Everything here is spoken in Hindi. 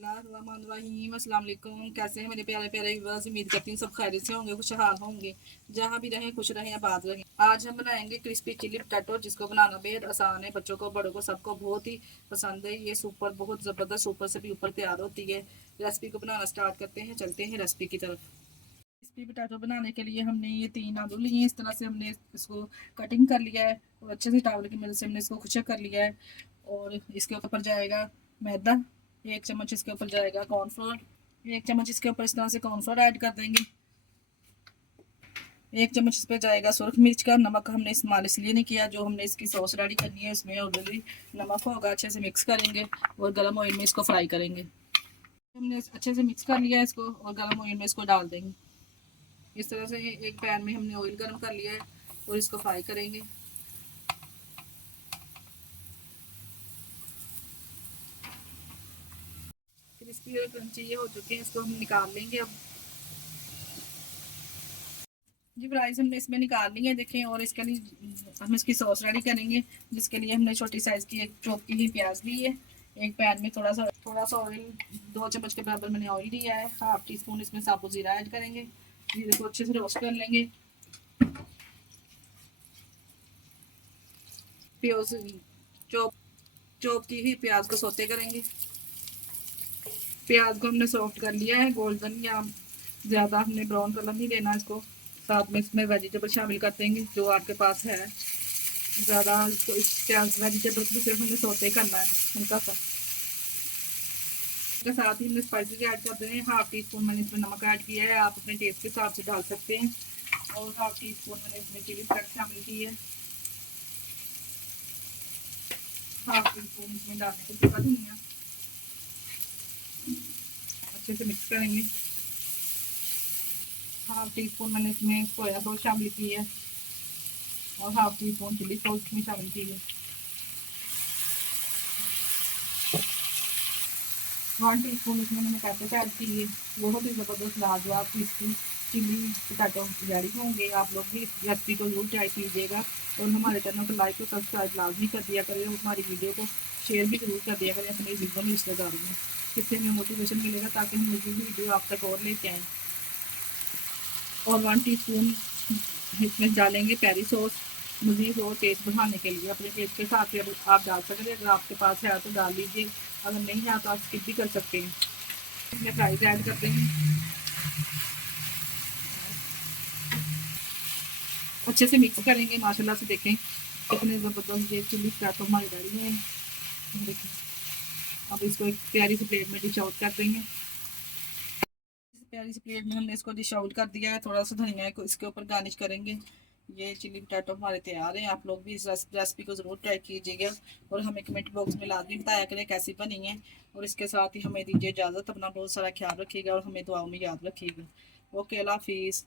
बिस्मिल्लाहिर्रहमानिर्रहीम। अस्सलाम वालेकुम। कैसे हैं मेरे प्यारे प्यारे व्यूअर्स? उम्मीद करती हूँ सब खैरियत से होंगे, खुशहाल होंगे। जहाँ भी रहें खुश रहें, आबाद रहें। आज हम बनाएंगे क्रिस्पी चिली पोटैटो, जिसको बनाना बेहद आसान है। बच्चों को बड़ों को सबको बहुत ही पसंद है। ये सुपर बहुत ज़बरदस्त, ऊपर से भी ऊपर तैयार होती है। रेसिपी को बनाना स्टार्ट करते हैं, चलते हैं रेसिपी की तरफ। क्रिस्पी पोटैटो बनाने के लिए हमने ये 3 आलू लिए हैं। इस तरह से हमने इसको कटिंग कर लिया है और अच्छे से टावल की मदद से हमने इसको खुशक कर लिया है। और इसके ऊपर जाएगा मैदा, 1 चम्मच इसके ऊपर जाएगा कॉर्नफ्लोर, 1 चम्मच इसके ऊपर इस तरह से कॉर्नफ्लोर ऐड कर देंगे। 1 चम्मच इस पर जाएगा सुरख मिर्च का। नमक हमने इस्तेमाल इसलिए नहीं किया, जो हमने इसकी सॉस रेडी करनी है इसमें ऑलरेडी नमक होगा। अच्छे से मिक्स करेंगे और गर्म ऑयल में इसको फ्राई करेंगे। हमने अच्छे से मिक्स कर लिया है इसको और गर्म ऑयल में इसको डाल देंगे। इस तरह से एक पैन में हमने ऑयल गर्म कर लिया है और इसको फ्राई करेंगे। क्रिस्पी और क्रंची ये हो चुके हैं, इसको हम निकाल लेंगे अब। जी फ्राइज हमने इसमें निकालनी है, देखें। और इसके लिए हम इसकी सॉस रेडी करेंगे, जिसके लिए हमने छोटी साइज की एक चॉप की हुई प्याज ली है। एक पैन में थोड़ा सा ऑयल, 2 चम्मच के बराबर मैंने ऑयल लिया है। हाफ टी स्पून इसमें साबुत जीरा ऐड करेंगे। जीरे को अच्छे से रोस्ट कर लेंगे। प्याज चॉप चॉप की हुई प्याज को सौते करेंगे। प्याज को हमने सॉफ्ट कर लिया है, गोल्डन या ज़्यादा हमने ब्राउन कलर नहीं लेना इसको। साथ में इसमें वेजिटेबल शामिल कर देंगे जो आपके पास है। ज़्यादा इसको इस प्याज वेजिटेबल भी सिर्फ हमें सौते करना है हल्का सा। इसके साथ ही हमने स्पाइसेस ऐड कर देने हैं। हाफ टी स्पून मैंने इसमें नमक ऐड किया है, आप अपने टेस्ट के हिसाब से डाल सकते हैं। और हाफ टी स्पून मैंने इसमें चिली फ्लेक्स शामिल की है। हाफ टी स्पून इसमें डालने के सूखा धनिया। अच्छे से मिक्स करेंगे। हाफ टी स्पून मैंने इसमें सोया सॉस शामिल की है और half teaspoon chilli sauce इसमें शामिल की है। 1 टीस्पून इसमें मैंने कैचअप ऐड की है। बहुत ही ज़बरदस्त लाजवाब क्रिस्पी चिली पोटैटो तैयारी होंगे। आप लोग भी इस रेसिपी को जरूर ट्राई कीजिएगा और हमारे चैनल को लाइक और सब्सक्राइब लाजमी कर दिया करें और हमारी वीडियो को शेयर भी जरूर कर दिया करें अपने वीडियो में रिश्तेदारों में। इससे हमें मोटिवेशन मिलेगा ताकि हम भी वीडियो आप तक और लेके आएँ। और 1 टीस्पून इसमें डालेंगे पेरी सॉस, मज़ीद और टेस्ट बढ़ाने के लिए। अपने टेस्ट के हिसाब से आप डाल सकते हैं, अगर आपके पास है तो डाल लीजिए, अगर नहीं है तो आप स्किप भी कर सकते हैं। इसमें फ्राइज ऐड करते हैं। अच्छे से मिक्स करेंगे। माशाल्लाह से देखें कितने ज़बरदस्त ये चिली पोटैटो हमारे रेडी हैं। देखिए अब इसको एक प्यारी सी प्लेट में डिश आउट कर देंगे। प्यारी सी प्लेट में हमने इसको डिश आउट कर दिया है। थोड़ा सा धनिया को इसके ऊपर गार्निश करेंगे। ये चिली पोटैटो हमारे तैयार हैं। आप लोग भी इस रेसिपी को ज़रूर ट्राई कीजिएगा और हमें कमेंट बॉक्स में लाजमी बताया करें कैसी बनी है। और इसके साथ ही हमें दीजिए इजाज़त। अपना बहुत सारा ख्याल रखिएगा और हमें दुआओं में याद रखिएगा। ओके, अल्लाह हाफिज़।